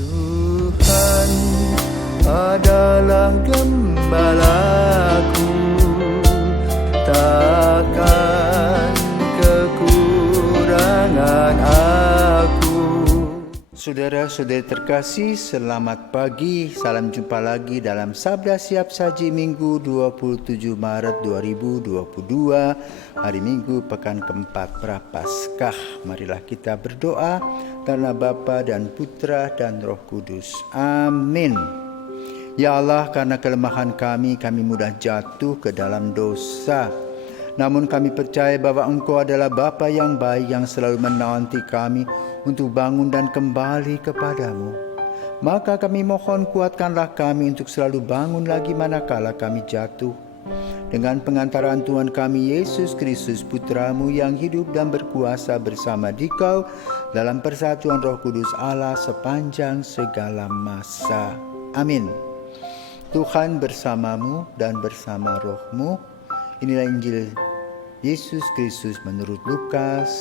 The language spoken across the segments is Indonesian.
Tuhan adalah gembalaku, takkan kekurangan aku. Saudara-saudari terkasih, selamat pagi. Salam jumpa lagi dalam Sabda Siap Saji Minggu 27 Maret 2022, hari Minggu pekan keempat Prapaskah. Marilah kita berdoa karena Bapa dan Putra dan Roh Kudus. Amin. Ya Allah, karena kelemahan kami mudah jatuh ke dalam dosa. Namun kami percaya bahwa Engkau adalah Bapa yang baik yang selalu menanti kami untuk bangun dan kembali kepadamu. Maka kami mohon kuatkanlah kami untuk selalu bangun lagi manakala kami jatuh. Dengan pengantaran Tuhan kami Yesus Kristus, Putramu yang hidup dan berkuasa bersama Dikau dalam persatuan Roh Kudus Allah sepanjang segala masa. Amin. Tuhan bersamamu dan bersama rohmu. Inilah Injil Yesus Kristus menurut Lukas.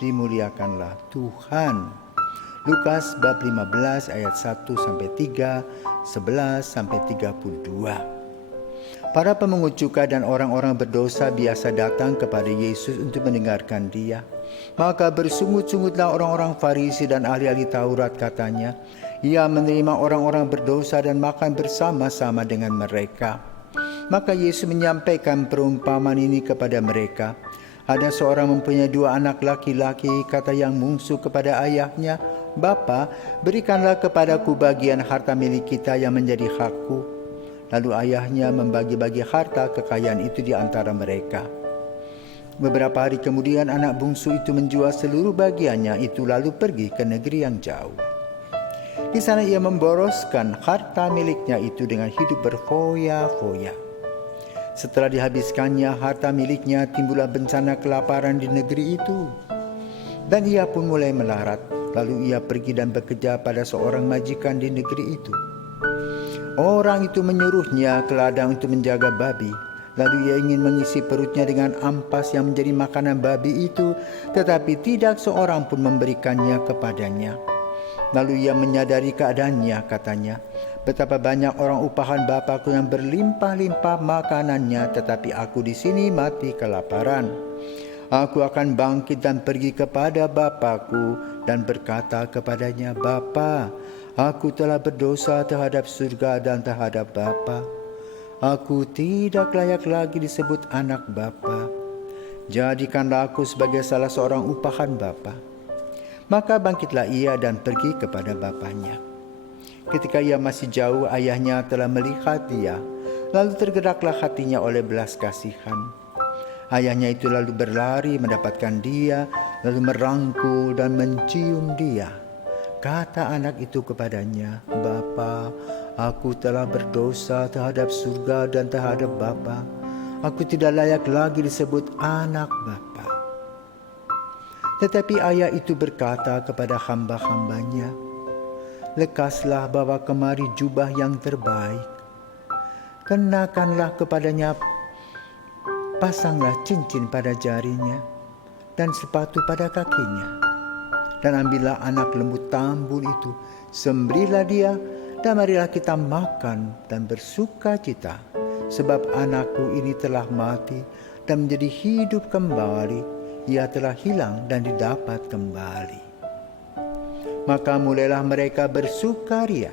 Dimuliakanlah Tuhan. Lukas bab 15 ayat 1-3, 11-32. Para pemungut cukai dan orang-orang berdosa biasa datang kepada Yesus untuk mendengarkan Dia. Maka bersungut-sungutlah orang-orang Farisi dan ahli-ahli Taurat, katanya, Ia menerima orang-orang berdosa dan makan bersama-sama dengan mereka. Maka Yesus menyampaikan perumpamaan ini kepada mereka. Ada seorang mempunyai 2 anak laki-laki, kata yang bungsu kepada ayahnya, Bapa, berikanlah kepadaku bagian harta milik kita yang menjadi hakku. Lalu ayahnya membagi-bagi harta kekayaan itu di antara mereka. Beberapa hari kemudian anak bungsu itu menjual seluruh bagiannya itu lalu pergi ke negeri yang jauh. Di sana ia memboroskan harta miliknya itu dengan hidup berfoya-foya. Setelah dihabiskannya harta miliknya, timbullah bencana kelaparan di negeri itu. Dan ia pun mulai melarat. Lalu ia pergi dan bekerja pada seorang majikan di negeri itu. Orang itu menyuruhnya ke ladang untuk menjaga babi. Lalu ia ingin mengisi perutnya dengan ampas yang menjadi makanan babi itu, tetapi tidak seorang pun memberikannya kepadanya. Lalu ia menyadari keadaannya, katanya, betapa banyak orang upahan Bapakku yang berlimpah-limpah makanannya, tetapi aku di sini mati kelaparan. Aku akan bangkit dan pergi kepada Bapakku dan berkata kepadanya, Bapa, aku telah berdosa terhadap surga dan terhadap Bapa. Aku tidak layak lagi disebut anak Bapa. Jadikanlah aku sebagai salah seorang upahan Bapa. Maka bangkitlah ia dan pergi kepada bapaknya. Ketika ia masih jauh, ayahnya telah melihat dia, lalu tergeraklah hatinya oleh belas kasihan. Ayahnya itu lalu berlari mendapatkan dia, lalu merangkul dan mencium dia. Kata anak itu kepadanya, Bapa, aku telah berdosa terhadap surga dan terhadap Bapa. Aku tidak layak lagi disebut anak Bapa. Tetapi ayah itu berkata kepada hamba-hambanya, lekaslah bawa kemari jubah yang terbaik. Kenakanlah kepadanya, pasanglah cincin pada jarinya dan sepatu pada kakinya. Dan ambillah anak lembu tambun itu, sembelihlah dia, dan marilah kita makan dan bersuka cita. Sebab anakku ini telah mati dan menjadi hidup kembali. Ia telah hilang dan didapat kembali. Maka mulailah mereka bersukaria.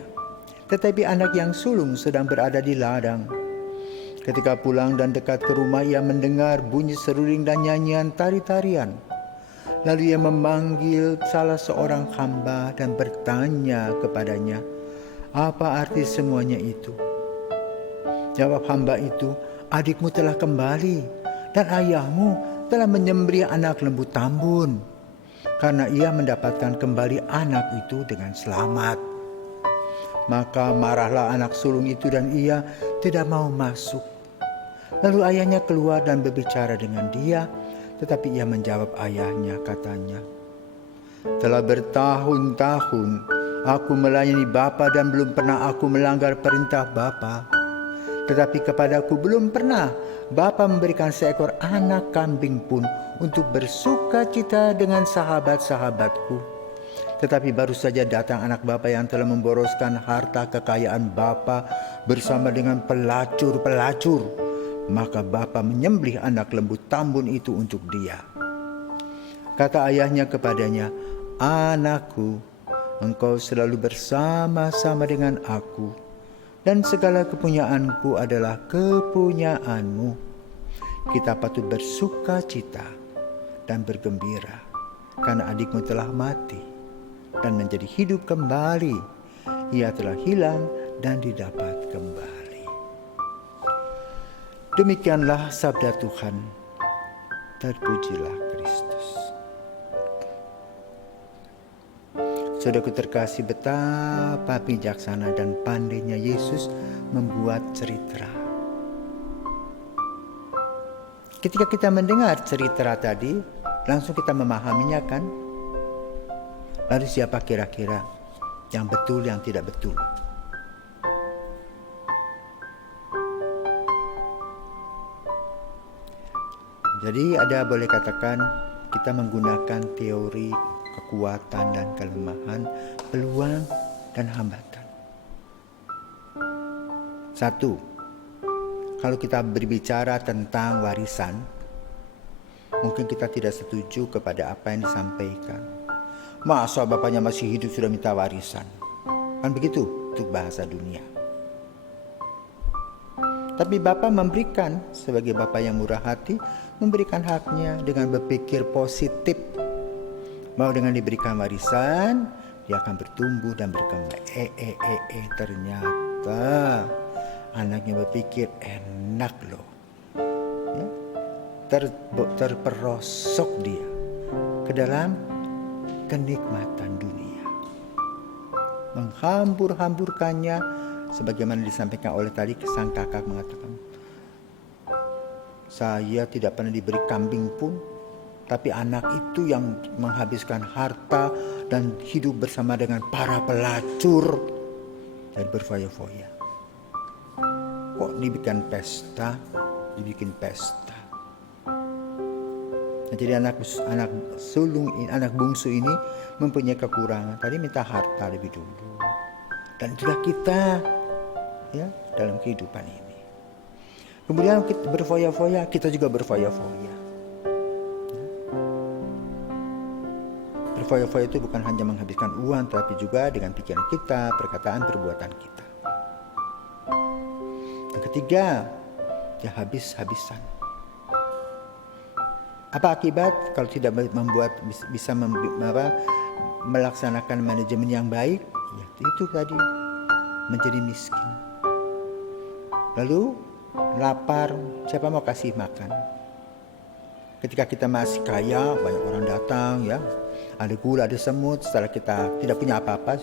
Tetapi anak yang sulung sedang berada di ladang. Ketika pulang dan dekat ke rumah, ia mendengar bunyi seruling dan nyanyian tari-tarian. Lalu ia memanggil salah seorang hamba dan bertanya kepadanya, apa arti semuanya itu? Jawab hamba itu, adikmu telah kembali dan ayahmu telah menyembelih anak lembu tambun, karena ia mendapatkan kembali anak itu dengan selamat. Maka marahlah anak sulung itu dan ia tidak mau masuk. Lalu ayahnya keluar dan berbicara dengan dia, tetapi ia menjawab ayahnya, katanya, telah bertahun-tahun aku melayani Bapa dan belum pernah aku melanggar perintah Bapa. Tetapi kepadaku belum pernah Bapa memberikan seekor anak kambing pun untuk bersuka cita dengan sahabat-sahabatku. Tetapi baru saja datang anak bapa yang telah memboroskan harta kekayaan bapa bersama dengan pelacur-pelacur. Maka bapa menyembelih anak lembu tambun itu untuk dia. Kata ayahnya kepadanya, "Anakku, engkau selalu bersama-sama dengan aku, dan segala kepunyaanku adalah kepunyaanmu. Kita patut bersuka cita dan bergembira, karena adikmu telah mati dan menjadi hidup kembali. Ia telah hilang dan didapat kembali." Demikianlah sabda Tuhan. Terpujilah Kristus. Saudaraku terkasih, betapa bijaksana dan pandainya Yesus membuat cerita. Ketika kita mendengar cerita tadi, langsung kita memahaminya kan? Lalu siapa kira-kira yang betul, yang tidak betul? Jadi boleh katakan kita menggunakan teori kekuatan dan kelemahan, peluang dan hambatan. 1. Kalau kita berbicara tentang warisan, mungkin kita tidak setuju kepada apa yang disampaikan. Masa bapaknya masih hidup sudah minta warisan? Kan begitu untuk bahasa dunia. Tapi Bapa memberikan, sebagai Bapa yang murah hati, memberikan haknya dengan berpikir positif. Mau dengan diberikan warisan, dia akan bertumbuh dan berkembang. Ternyata anaknya berpikir, enak loh. Ya? Terperosok dia ke dalam kenikmatan dunia. Menghambur-hamburkannya, sebagaimana disampaikan oleh tadi, sang kakak mengatakan, "Saya tidak pernah diberi kambing pun, tapi anak itu yang menghabiskan harta dan hidup bersama dengan para pelacur dan berfoya-foya. Kok dibikin pesta? Nah, jadi anak bungsu ini mempunyai kekurangan. Tadi minta harta lebih dulu. Dan itulah kita, ya, dalam kehidupan ini. Kemudian kita berfoya-foya, kita juga berfoya-foya. Berfoya-foya itu bukan hanya menghabiskan uang, tapi juga dengan pikiran kita, perkataan, perbuatan kita. Yang ketiga, ya habis-habisan. Apa akibat kalau tidak bisa melaksanakan manajemen yang baik? Ya, itu tadi, menjadi miskin. Lalu lapar, siapa mau kasih makan? Ketika kita masih kaya, banyak orang datang, ya, ada gula, ada semut. Setelah kita tidak punya apa-apa,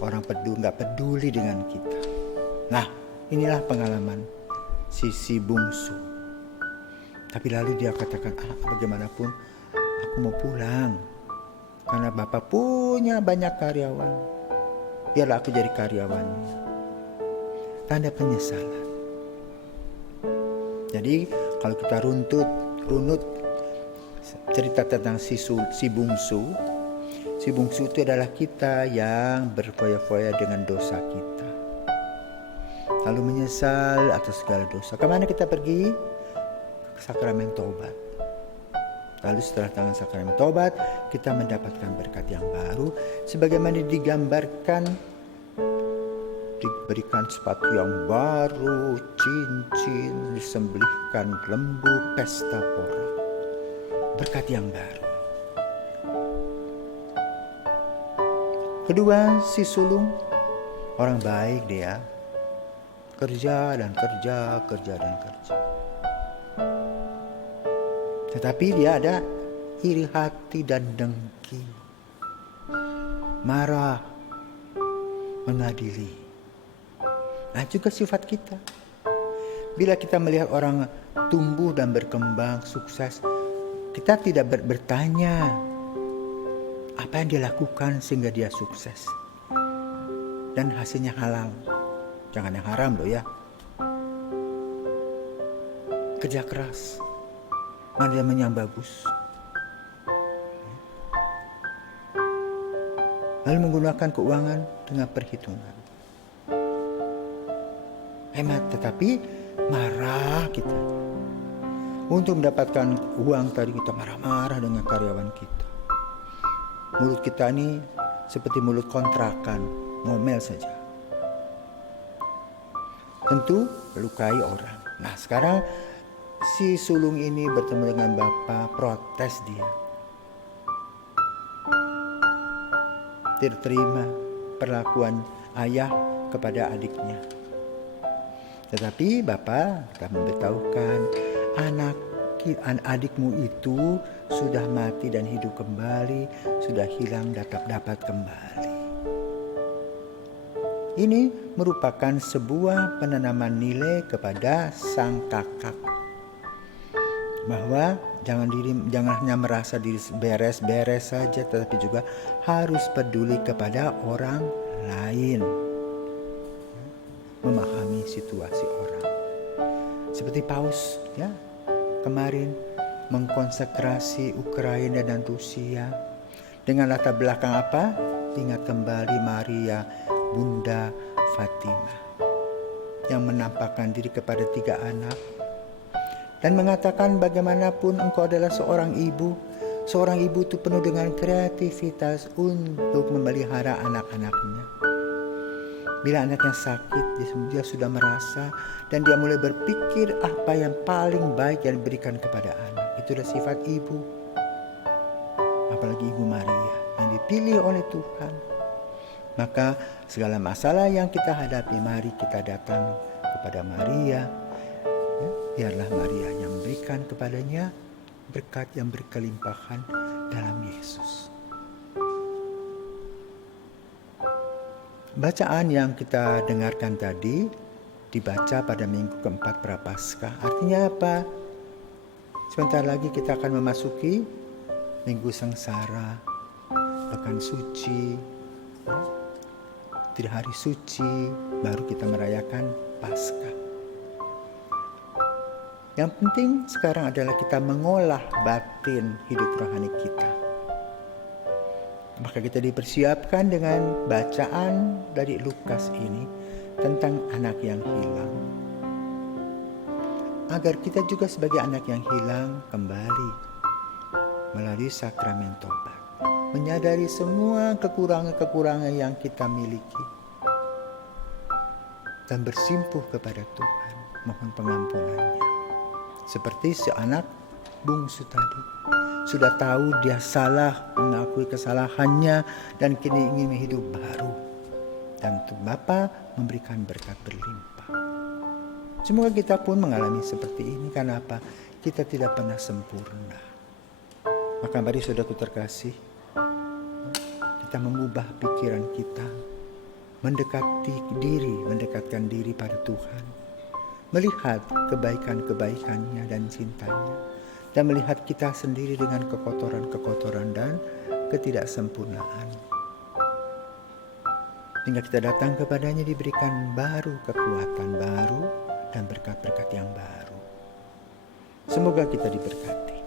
orang nggak peduli dengan kita. Nah, inilah pengalaman si bungsu. Tapi lalu dia katakan, bagaimanapun aku mau pulang, karena bapak punya banyak karyawan. Biarlah aku jadi karyawannya. Tanda penyesalan. Jadi kalau kita runut cerita tentang si bungsu itu adalah kita yang berfoya-foya dengan dosa kita, lalu menyesal atas segala dosa. Kemana kita pergi? Ke sakramen taubat. Lalu setelah tangan sakramen taubat, kita mendapatkan berkat yang baru, sebagaimana digambarkan, diberikan sepatu yang baru, cincin, disembelihkan lembu, pesta pora. Berkat yang baru. Kedua, si sulung, orang baik dia, kerja dan kerja. Tetapi dia ada iri hati dan dengki, marah, mengadili. Nah, juga sifat kita. Bila kita melihat orang tumbuh dan berkembang, sukses, kita tidak bertanya apa yang dia lakukan sehingga dia sukses dan hasilnya halal. Jangan yang haram loh ya. Kerja keras, manajemen yang bagus. lalu menggunakan keuangan dengan perhitungan. Hemat, tetapi marah kita. Untuk mendapatkan uang tadi kita marah-marah dengan karyawan kita. Mulut kita ini seperti mulut kontrakan, ngomel saja. Tentu melukai orang. Nah sekarang si sulung ini bertemu dengan bapak, protes dia. Tidak terima perlakuan ayah kepada adiknya. Tetapi bapak telah memberitahukan adikmu itu sudah mati dan hidup kembali, sudah hilang dapat kembali. Ini merupakan sebuah penanaman nilai kepada sang kakak. Bahwa jangan hanya merasa diri beres-beres saja, tetapi juga harus peduli kepada orang lain. Memahami situasi orang. Seperti Paus ya, kemarin mengkonsekrasi Ukraina dan Rusia. Dengan latar belakang apa? Ingat kembali Maria, Bunda Fatima, yang menampakkan diri kepada 3 anak dan mengatakan bagaimanapun engkau adalah seorang ibu. Seorang ibu itu penuh dengan kreativitas untuk memelihara anak-anaknya. Bila anaknya sakit, dia sudah merasa dan dia mulai berpikir apa yang paling baik yang diberikan kepada anak. Itulah sifat ibu. Apalagi Ibu Maria yang dipilih oleh Tuhan. Maka segala masalah yang kita hadapi, mari kita datang kepada Maria. Biarlah Maria yang memberikan kepadanya berkat yang berkelimpahan dalam Yesus. Bacaan yang kita dengarkan tadi dibaca pada minggu keempat Prapaskah. Artinya apa? Sebentar lagi kita akan memasuki Minggu Sengsara, Pekan Suci, di hari suci baru kita merayakan Paskah. Yang penting sekarang adalah kita mengolah batin hidup rohani kita. Maka kita dipersiapkan dengan bacaan dari Lukas ini tentang anak yang hilang. Agar kita juga sebagai anak yang hilang kembali melalui sakramen tobat. Menyadari semua kekurangan-kekurangan yang kita miliki. Dan bersimpuh kepada Tuhan, mohon pengampunannya. Seperti si anak bungsu tadi. Sudah tahu dia salah, mengakui kesalahannya, dan kini ingin hidup baru. Dan Bapa memberikan berkat berlimpah. Semoga kita pun mengalami seperti ini. Karena apa? Kita tidak pernah sempurna. Maka mari saudaraku terkasih, kita mengubah pikiran kita, mendekatkan diri pada Tuhan, melihat kebaikan-kebaikannya dan cintanya, dan melihat kita sendiri dengan kekotoran-kekotoran dan ketidaksempurnaan. Hingga kita datang kepadanya diberikan baru kekuatan baru dan berkat-berkat yang baru. Semoga kita diberkati.